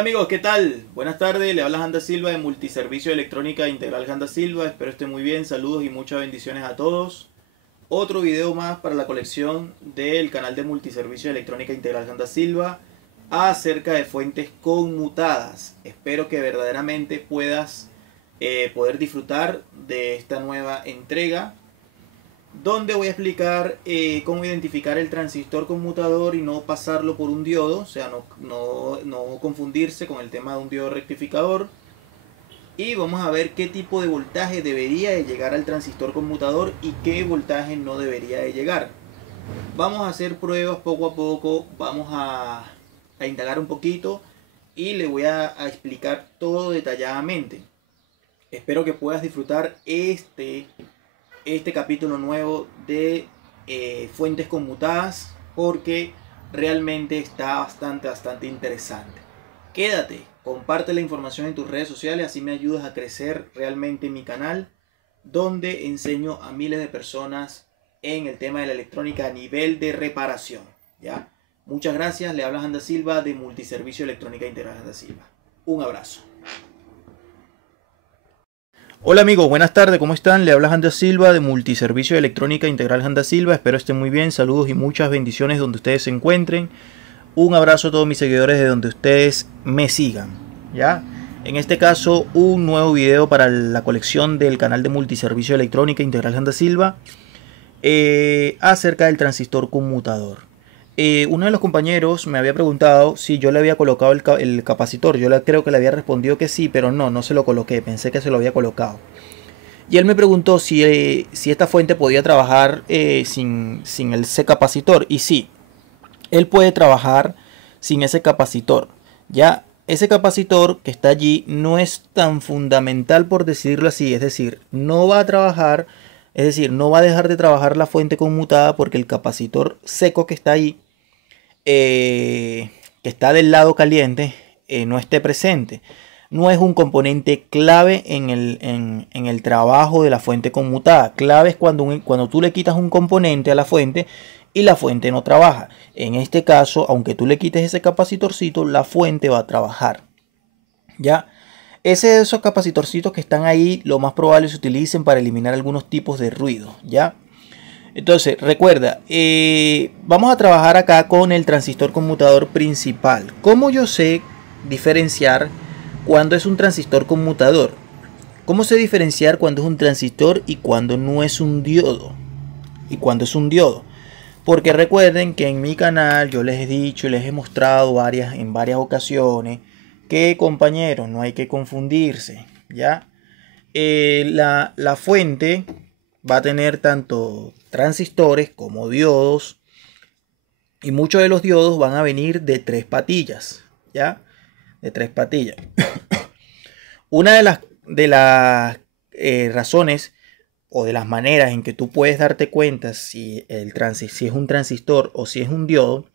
Hola amigos, ¿qué tal? Buenas tardes, le habla Janda Silva de Multiservicio Electrónica Integral Janda Silva. Espero estén muy bien, saludos y muchas bendiciones a todos. Otro video más para la colección del canal de Multiservicio Electrónica Integral Janda Silva acerca de fuentes conmutadas. Espero que verdaderamente puedas poder disfrutar de esta nueva entrega, donde voy a explicar cómo identificar el transistor conmutador y no pasarlo por un diodo, o sea, no confundirse con el tema de un diodo rectificador. Y vamos a ver qué tipo de voltaje debería de llegar al transistor conmutador y qué voltaje no debería de llegar. Vamos a hacer pruebas poco a poco, vamos a indagar un poquito y le voy a explicar todo detalladamente. Espero que puedas disfrutar este capítulo nuevo de fuentes conmutadas, porque realmente está bastante interesante. Quédate, comparte la información en tus redes sociales, así me ayudas a crecer realmente mi canal, donde enseño a miles de personas en el tema de la electrónica a nivel de reparación. ¿Ya? Muchas gracias, le habla Janda Silva de Multiservicio Electrónica Integral Janda Silva. Un abrazo. Hola amigos, buenas tardes, ¿cómo están? Le habla Janda Silva de Multiservicio Electrónica Integral Janda Silva. Espero estén muy bien, saludos y muchas bendiciones donde ustedes se encuentren. Un abrazo a todos mis seguidores de donde ustedes me sigan. ¿Ya? En este caso, un nuevo video para la colección del canal de Multiservicio Electrónica Integral Janda Silva acerca del transistor conmutador. Uno de los compañeros me había preguntado si yo le había colocado el capacitor. Yo creo que le había respondido que sí, pero no se lo coloqué. Pensé que se lo había colocado. Y él me preguntó si esta fuente podía trabajar sin ese capacitor. Y sí, él puede trabajar sin ese capacitor. Ya, ese capacitor que está allí no es tan fundamental, por decirlo así. Es decir, no va a trabajar, es decir, no va a dejar de trabajar la fuente conmutada porque el capacitor seco que está ahí, que está del lado caliente, no esté presente. No es un componente clave en el trabajo de la fuente conmutada. Clave es cuando tú le quitas un componente a la fuente y la fuente no trabaja. En este caso, aunque tú le quites ese capacitorcito, la fuente va a trabajar. ¿Ya? Esos capacitorcitos que están ahí, lo más probable se utilicen para eliminar algunos tipos de ruido. ¿Ya? Entonces, recuerda, vamos a trabajar acá con el transistor conmutador principal. ¿Cómo yo sé diferenciar cuando es un transistor conmutador? ¿Cómo sé diferenciar cuando es un transistor y cuando no es un diodo? Y cuando es un diodo. Porque recuerden que en mi canal yo les he dicho y les he mostrado en varias ocasiones que, compañeros, no hay que confundirse. ¿Ya? La fuente va a tener tanto transistores como diodos, y muchos de los diodos van a venir de tres patillas, ¿ya? De tres patillas. Una de las razones o de las maneras en que tú puedes darte cuenta si es un transistor o si es un diodo,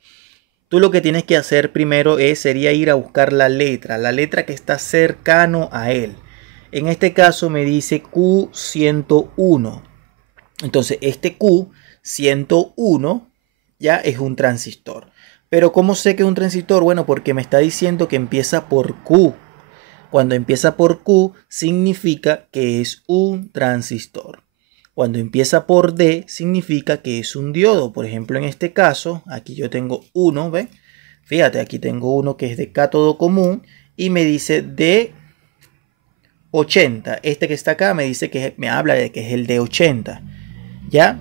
tú lo que tienes que hacer primero sería ir a buscar la letra que está cercano a él. En este caso me dice Q101. Entonces este Q101 ya es un transistor. Pero ¿cómo sé que es un transistor? Bueno, porque me está diciendo que empieza por Q. Cuando empieza por Q significa que es un transistor. Cuando empieza por D significa que es un diodo. Por ejemplo, en este caso, aquí yo tengo uno, ¿ves? Fíjate, aquí tengo uno que es de cátodo común y me dice D80. Este que está acá me dice me habla de que es el D80. ¿Ya?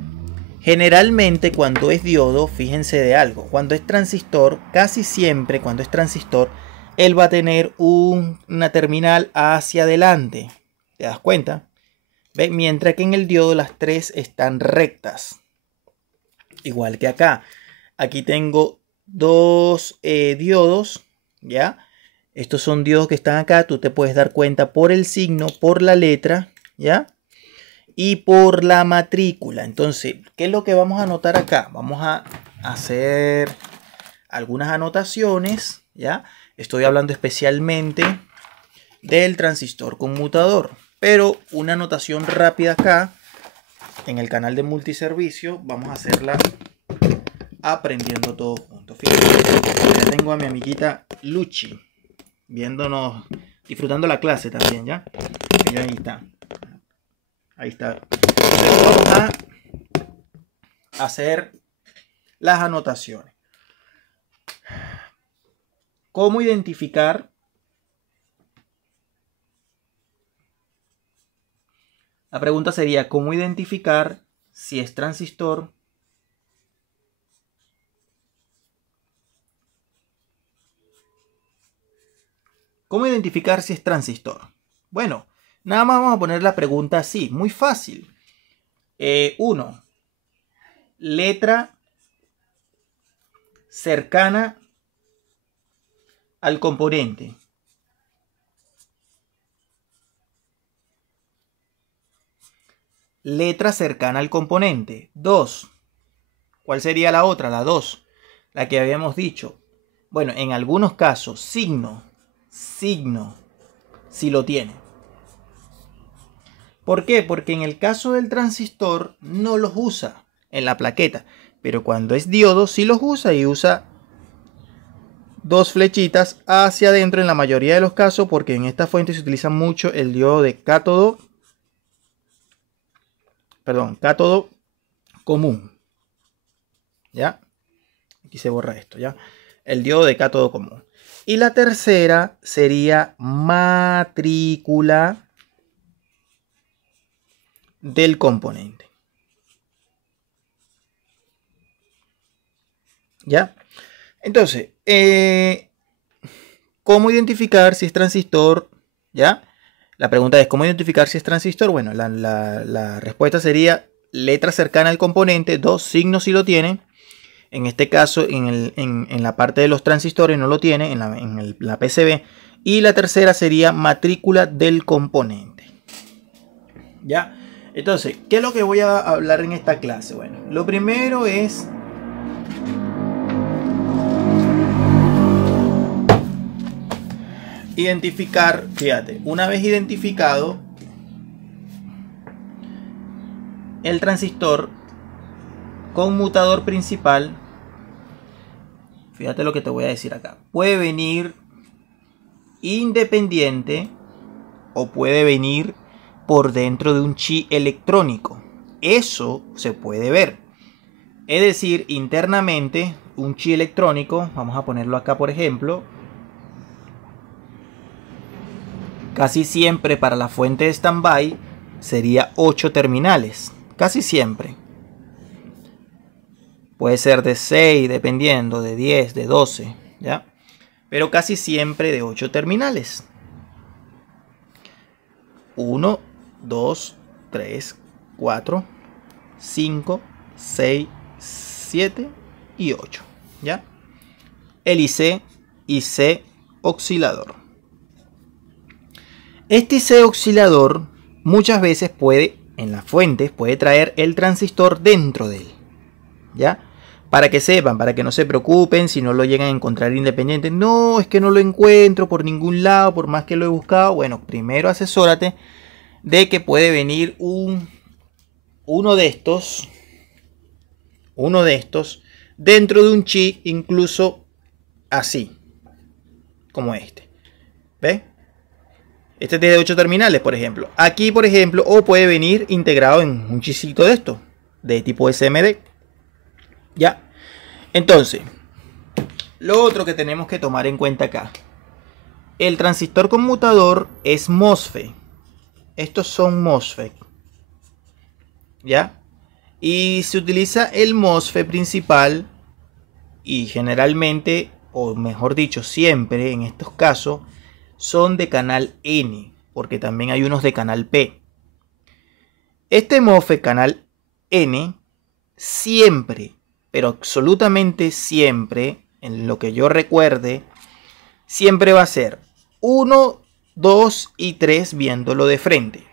Generalmente cuando es diodo, fíjense de algo, cuando es transistor, casi siempre cuando es transistor, él va a tener una terminal hacia adelante. ¿Te das cuenta? ¿Ve? Mientras que en el diodo las tres están rectas. Igual que acá. Aquí tengo dos diodos, ¿ya? Estos son diodos que están acá. Tú te puedes dar cuenta por el signo, por la letra, ¿ya? Y por la matrícula. Entonces, ¿qué es lo que vamos a anotar acá? Vamos a hacer algunas anotaciones, ¿ya? Estoy hablando especialmente del transistor conmutador, pero una anotación rápida acá en el canal de multiservicio vamos a hacerla aprendiendo todos juntos. Fíjense, ya tengo a mi amiguita Luchi. viéndonos, disfrutando la clase también, ¿ya? Y ahí está. Ahí está. Vamos a hacer las anotaciones. ¿Cómo identificar? La pregunta sería, ¿cómo identificar si es transistor ¿Cómo identificar si es transistor? Bueno, nada más vamos a poner la pregunta así, muy fácil. 1. Letra cercana al componente. Letra cercana al componente. 2. ¿Cuál sería la otra? La 2. La que habíamos dicho. Bueno, en algunos casos, signo, si lo tiene. ¿Por qué? Porque en el caso del transistor no los usa en la plaqueta. Pero cuando es diodo sí los usa y usa dos flechitas hacia adentro en la mayoría de los casos, porque en esta fuente se utiliza mucho el diodo de cátodo común. ¿Ya? Aquí se borra esto, ¿ya? El diodo de cátodo común. Y la tercera sería matrícula del componente. ¿Ya? Entonces, ¿cómo identificar si es transistor? ¿Ya? La pregunta es, ¿cómo identificar si es transistor? Bueno, la respuesta sería letra cercana al componente, 2 signos si lo tiene. En este caso, en la parte de los transistores no lo tiene, en la PCB. Y la tercera sería matrícula del componente. ¿Ya? Entonces, ¿qué es lo que voy a hablar en esta clase? Bueno, lo primero es identificar, fíjate, una vez identificado el transistor conmutador principal, fíjate lo que te voy a decir acá, puede venir independiente o puede venir por dentro de un chi electrónico. Eso se puede ver. Es decir, internamente un chi electrónico, vamos a ponerlo acá por ejemplo, casi siempre para la fuente de standby sería 8 terminales, casi siempre. Puede ser de 6, dependiendo, de 10, de 12, ¿ya? Pero casi siempre de 8 terminales. 1, 2, 3, 4, 5, 6, 7 y 8, ¿ya? El IC oscilador. Este IC oscilador muchas veces puede, en las fuentes, puede traer el transistor dentro de él, ¿ya? Para que sepan, para que no se preocupen si no lo llegan a encontrar independiente. No, es que no lo encuentro por ningún lado, por más que lo he buscado. Bueno, primero asesórate de que puede venir uno de estos dentro de un chi, incluso así, como este. ¿Ves? Este es de 8 terminales, por ejemplo. Aquí, por ejemplo, o puede venir integrado en un chisito de esto, de tipo SMD. ¿Ya? Entonces, lo otro que tenemos que tomar en cuenta acá. El transistor conmutador es MOSFET. Estos son MOSFET. ¿Ya? Y se utiliza el MOSFET principal y generalmente, o mejor dicho, siempre en estos casos, son de canal N, porque también hay unos de canal P. Este MOSFET canal N siempre, pero absolutamente siempre, en lo que yo recuerde, siempre va a ser 1, 2 y 3 viéndolo de frente.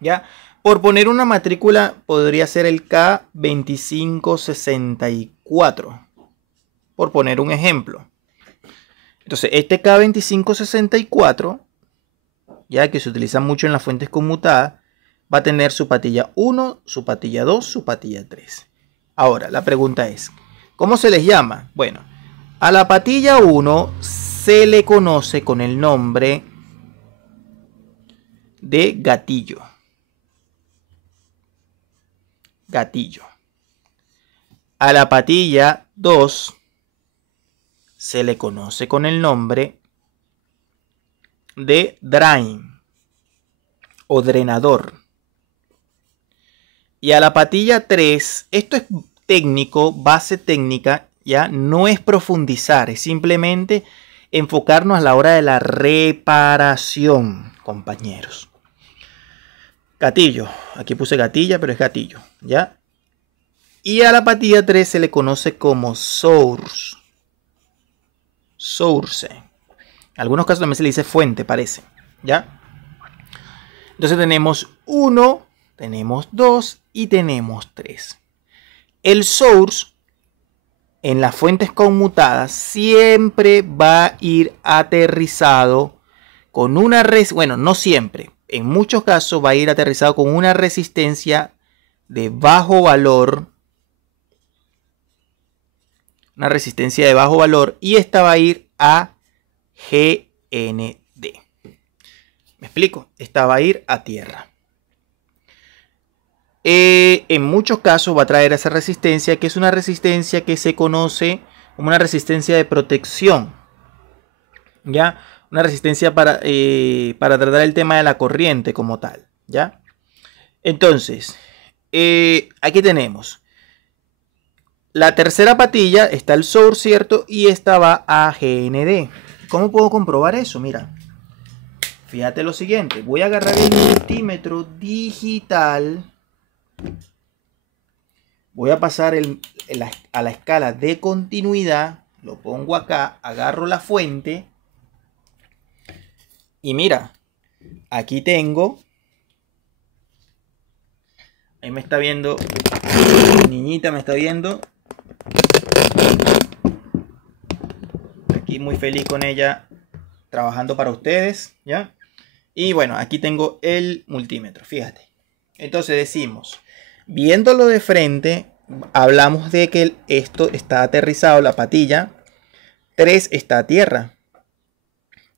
¿Ya? Por poner una matrícula podría ser el K2564, por poner un ejemplo. Entonces este K2564, ya que se utiliza mucho en las fuentes conmutadas, va a tener su patilla 1, su patilla 2, su patilla 3. Ahora, la pregunta es, ¿cómo se les llama? Bueno, a la patilla 1 se le conoce con el nombre de gatillo. Gatillo. A la patilla 2 se le conoce con el nombre de drain o drenador. Y a la patilla 3, esto es técnico, base técnica, ya no es profundizar, es simplemente enfocarnos a la hora de la reparación, compañeros. Gatillo, aquí puse gatilla, pero es gatillo, ¿ya? Y a la patilla 3 se le conoce como source. Source. En algunos casos también se le dice fuente, parece, ¿ya? Entonces tenemos 1, tenemos 2 y tenemos 3. El source en las fuentes conmutadas siempre va a ir aterrizado con una bueno, no siempre, en muchos casos va a ir aterrizado con una resistencia de bajo valor. Una resistencia de bajo valor y esta va a ir a GND. ¿Me explico? Esta va a ir a tierra. En muchos casos va a traer esa resistencia, que es una resistencia que se conoce como una resistencia de protección. ¿Ya? Una resistencia para tratar el tema de la corriente como tal. ¿Ya? Entonces, aquí tenemos la tercera patilla, está el source, ¿cierto? Y esta va a GND. ¿Cómo puedo comprobar eso? Mira, fíjate lo siguiente. Voy a agarrar el multímetro digital. Voy a pasar a la escala de continuidad. Lo pongo acá, agarro la fuente. Y mira, aquí tengo. Ahí me está viendo. Mi niñita me está viendo. Aquí muy feliz con ella trabajando para ustedes, ¿ya? Y bueno, aquí tengo el multímetro, fíjate. Entonces decimos, viéndolo de frente, hablamos de que esto está aterrizado, la patilla 3 está a tierra.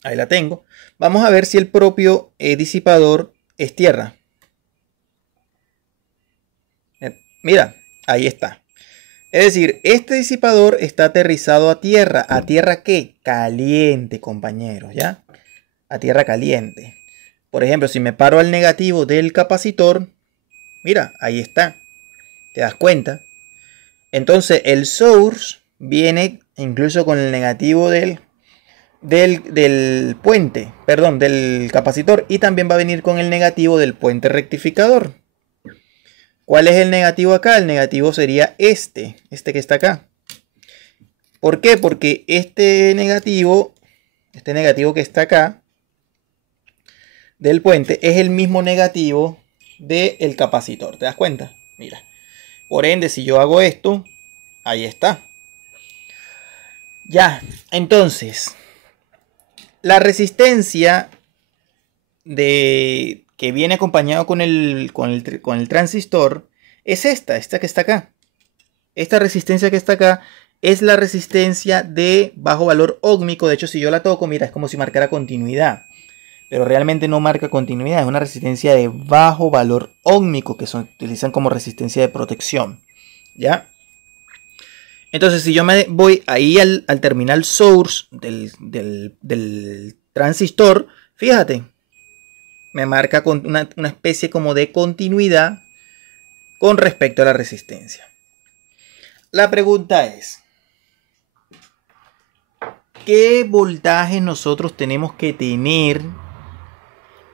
Ahí la tengo. Vamos a ver si el propio disipador es tierra. Mira, ahí está. Es decir, este disipador está aterrizado a tierra. ¿A tierra qué? Caliente, compañeros, ¿ya? A tierra caliente. Por ejemplo, si me paro al negativo del capacitor, mira, ahí está. ¿Te das cuenta? Entonces, el source viene incluso con el negativo del puente, perdón, del capacitor. Y también va a venir con el negativo del puente rectificador. ¿Cuál es el negativo acá? El negativo sería este que está acá. ¿Por qué? Porque este negativo que está acá del puente es el mismo negativo del capacitor. ¿Te das cuenta? Mira. Por ende, si yo hago esto, ahí está. Ya, entonces, la resistencia que viene acompañado con el transistor es esta que está acá. Esta resistencia que está acá es la resistencia de bajo valor óhmico. De hecho, si yo la toco, mira, es como si marcara continuidad. Pero realmente no marca continuidad. Es una resistencia de bajo valor óhmico que se utilizan como resistencia de protección. ¿Ya? Entonces, si yo me voy ahí al terminal source del transistor, fíjate, me marca con una especie como de continuidad con respecto a la resistencia. La pregunta es, ¿qué voltaje nosotros tenemos que tener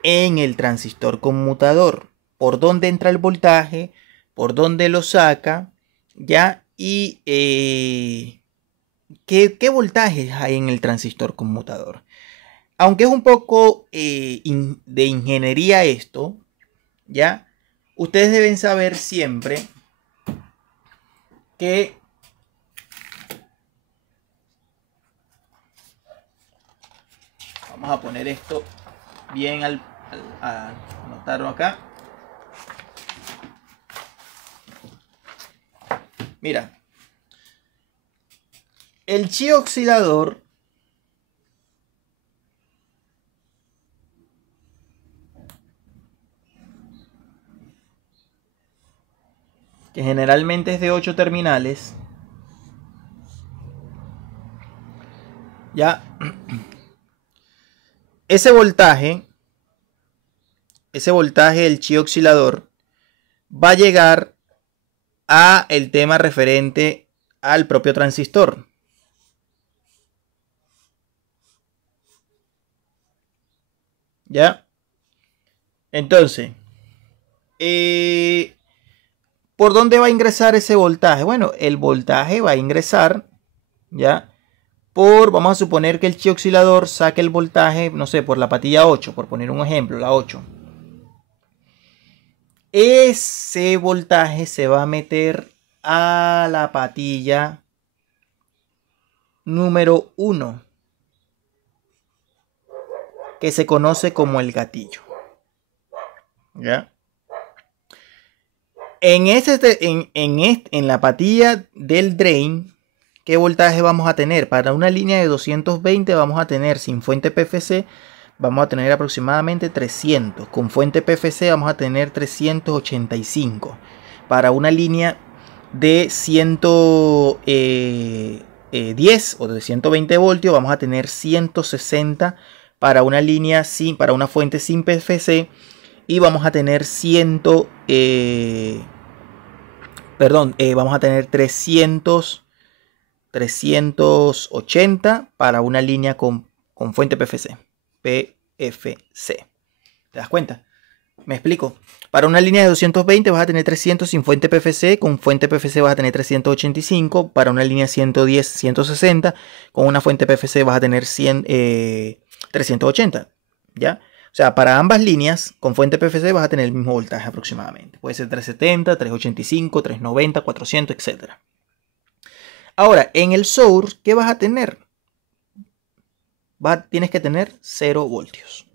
en el transistor conmutador? ¿Por dónde entra el voltaje? ¿Por dónde lo saca? ¿Ya? Y ¿qué voltajes hay en el transistor conmutador? Aunque es un poco de ingeniería esto, ¿ya? Ustedes deben saber siempre que vamos a poner esto bien a anotarlo acá. Mira, el chi oscilador que generalmente es de 8 terminales, ya ese voltaje del chi oscilador va a llegar a el tema referente al propio transistor. ¿Ya? Entonces, ¿por dónde va a ingresar ese voltaje? Bueno, el voltaje va a ingresar, ¿ya? Vamos a suponer que el chi oscilador saque el voltaje, no sé, por la patilla 8, por poner un ejemplo, la 8. Ese voltaje se va a meter a la patilla número 1, que se conoce como el gatillo. ¿Ya? En la patilla del drain, ¿qué voltaje vamos a tener? Para una línea de 220 vamos a tener, sin fuente PFC, vamos a tener aproximadamente 300. Con fuente PFC vamos a tener 385. Para una línea de 110 o de 120 voltios vamos a tener 160 para una línea para una fuente sin PFC, y vamos a tener vamos a tener 380 para una línea con fuente PFC. ¿Te das cuenta? Me explico. Para una línea de 220 vas a tener 300 sin fuente PFC, con fuente PFC vas a tener 385, para una línea 110, 160, con una fuente PFC vas a tener 380, ¿ya? O sea, para ambas líneas con fuente PFC vas a tener el mismo voltaje aproximadamente. Puede ser 370, 385, 390, 400, etc. Ahora, en el source, ¿qué vas a tener? Tienes que tener 0 voltios.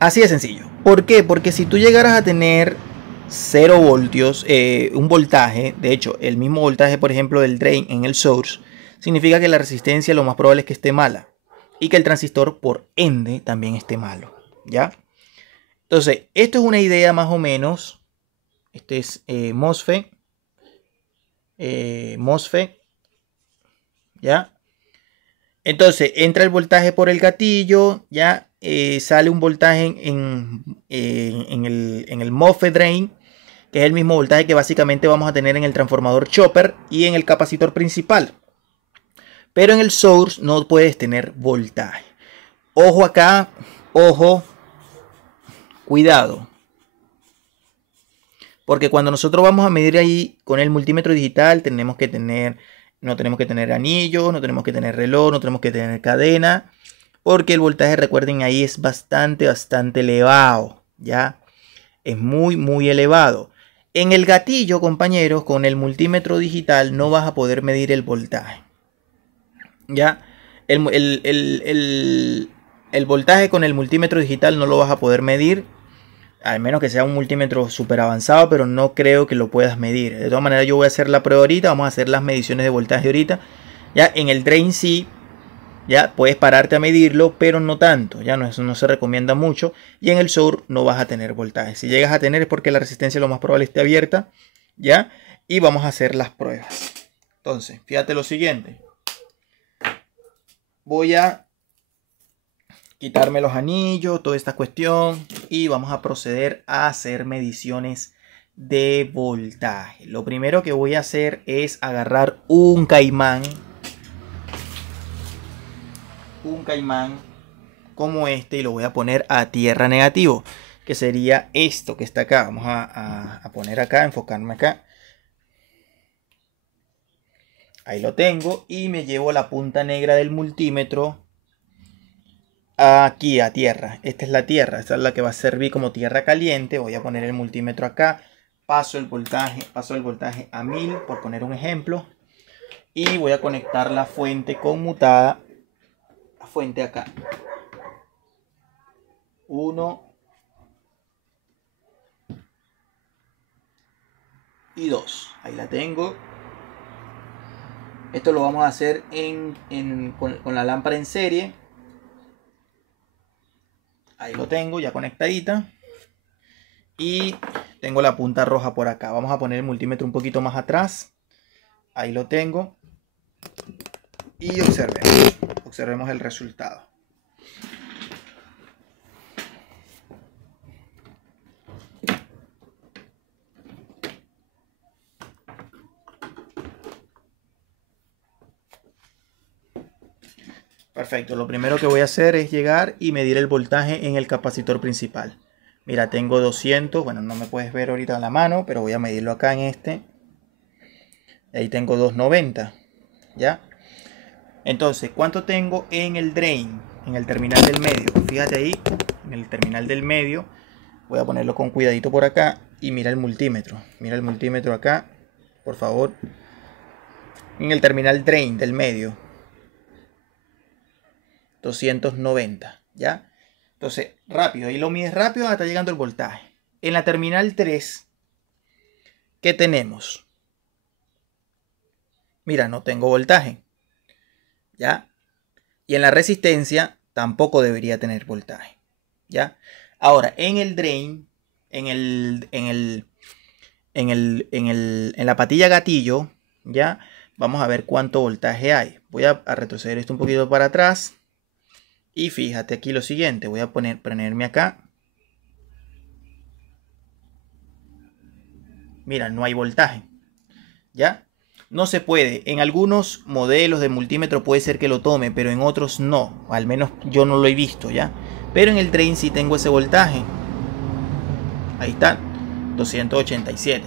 Así de sencillo. ¿Por qué? Porque si tú llegaras a tener 0 voltios, un voltaje, de hecho, el mismo voltaje, por ejemplo, del drain en el source, significa que la resistencia lo más probable es que esté mala. Y que el transistor, por ende, también esté malo. ¿Ya? Entonces, esto es una idea más o menos. Este es MOSFET. ¿Ya? Entonces, entra el voltaje por el gatillo. ¿Ya? Sale un voltaje en el MOSFET drain, que es el mismo voltaje que básicamente vamos a tener en el transformador chopper y en el capacitor principal. Pero en el source no puedes tener voltaje. Ojo acá, ojo, cuidado. Porque cuando nosotros vamos a medir ahí con el multímetro digital, no tenemos que tener anillo, no tenemos que tener reloj, no tenemos que tener cadena. Porque el voltaje, recuerden, ahí es bastante elevado. ¿Ya? Es muy elevado. En el gatillo, compañeros, con el multímetro digital no vas a poder medir el voltaje. ¿Ya? El voltaje con el multímetro digital no lo vas a poder medir, al menos que sea un multímetro súper avanzado, pero no creo que lo puedas medir. De todas maneras, yo voy a hacer la prueba ahorita, vamos a hacer las mediciones de voltaje ahorita. Ya en el drain sí, ya puedes pararte a medirlo, pero no tanto, ya eso no se recomienda mucho. Y en el source no vas a tener voltaje. Si llegas a tener es porque la resistencia lo más probable esté abierta, ya. Y vamos a hacer las pruebas. Entonces, fíjate lo siguiente. Voy a quitarme los anillos, toda esta cuestión, y vamos a proceder a hacer mediciones de voltaje. Lo primero que voy a hacer es agarrar un caimán como este, y lo voy a poner a tierra negativo, que sería esto que está acá. Vamos a poner acá, enfocarme acá. Ahí lo tengo, y me llevo la punta negra del multímetro aquí a tierra. Esta es la tierra, esta es la que va a servir como tierra caliente. Voy a poner el multímetro acá, paso el voltaje a 1000, por poner un ejemplo, y voy a conectar la fuente conmutada, la fuente acá. 1 y 2, ahí la tengo. Esto lo vamos a hacer con la lámpara en serie. Ahí lo tengo ya conectadita. Y tengo la punta roja por acá. Vamos a poner el multímetro un poquito más atrás. Ahí lo tengo. Y observemos el resultado. Perfecto, lo primero que voy a hacer es llegar y medir el voltaje en el capacitor principal. Mira, tengo 200, bueno, no me puedes ver ahorita en la mano, pero voy a medirlo acá en este. Ahí tengo 290, ¿ya? Entonces, ¿cuánto tengo en el drain? En el terminal del medio. Fíjate ahí, en el terminal del medio. Voy a ponerlo con cuidadito por acá y mira el multímetro. Mira el multímetro acá, por favor. En el terminal drain del medio. 290, ¿ya? Entonces, rápido, ahí lo mides rápido, está llegando el voltaje. En la terminal 3, ¿qué tenemos? Mira, no tengo voltaje, ¿ya? Y en la resistencia tampoco debería tener voltaje, ¿ya? Ahora, en el drain, en la patilla gatillo, ¿ya? Vamos a ver cuánto voltaje hay. Voy a retroceder esto un poquito para atrás. Y fíjate aquí lo siguiente, voy a ponerme acá. Mira, no hay voltaje, ¿ya? No se puede. En algunos modelos de multímetro puede ser que lo tome, pero en otros no. Al menos yo no lo he visto, ¿ya? Pero en el drain sí tengo ese voltaje. Ahí está, 287.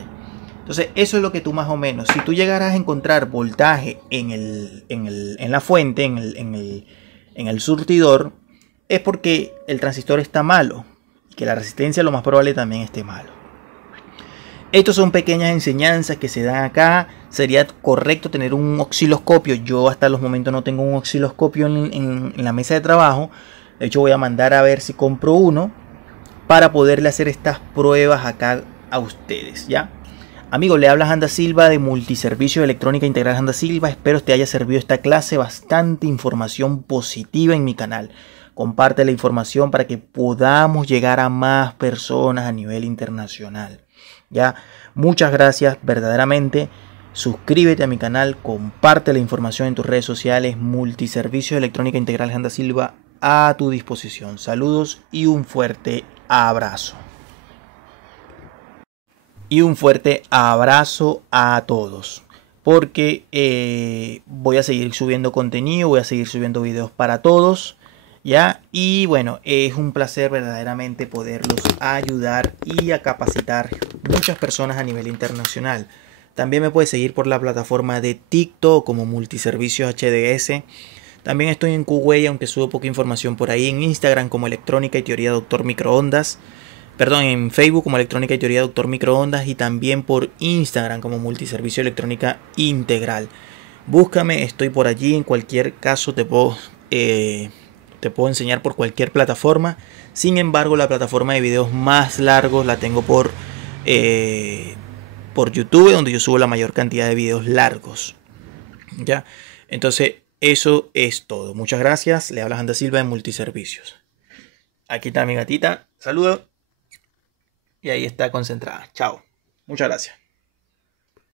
Entonces, eso es lo que tú más o menos. Si tú llegaras a encontrar voltaje en la fuente, en el surtidor, es porque el transistor está malo y que la resistencia lo más probable también esté malo. Estos son pequeñas enseñanzas que se dan acá. Sería correcto tener un osciloscopio. Yo hasta los momentos no tengo un osciloscopio en la mesa de trabajo. De hecho, voy a mandar a ver si compro uno para poderle hacer estas pruebas acá a ustedes, ¿ya? Amigo, le habla Janda Silva de Multiservicio de Electrónica Integral Janda Silva. Espero te haya servido esta clase. Bastante información positiva en mi canal. Comparte la información para que podamos llegar a más personas a nivel internacional. Ya, muchas gracias verdaderamente. Suscríbete a mi canal, comparte la información en tus redes sociales. Multiservicio de Electrónica Integral Janda Silva a tu disposición. Saludos y un fuerte abrazo. Y un fuerte abrazo a todos. Porque voy a seguir subiendo contenido, voy a seguir subiendo videos para todos. ¿Ya? Y bueno, es un placer verdaderamente poderlos ayudar y a capacitar muchas personas a nivel internacional. También me puedes seguir por la plataforma de TikTok como Multiservicios HDS. También estoy en Kuwait, aunque subo poca información por ahí. En Instagram como Electrónica y Teoría Doctor Microondas. Perdón, en Facebook como Electrónica y Teoría Doctor Microondas. Y también por Instagram como Multiservicio Electrónica Integral. Búscame, estoy por allí. En cualquier caso te puedo enseñar por cualquier plataforma. Sin embargo, la plataforma de videos más largos la tengo por YouTube, donde yo subo la mayor cantidad de videos largos. ¿Ya? Entonces, eso es todo. Muchas gracias. Le habla Janda Silva de Multiservicios. Aquí está mi gatita. Saludos. Y ahí está concentrada. Chao. Muchas gracias.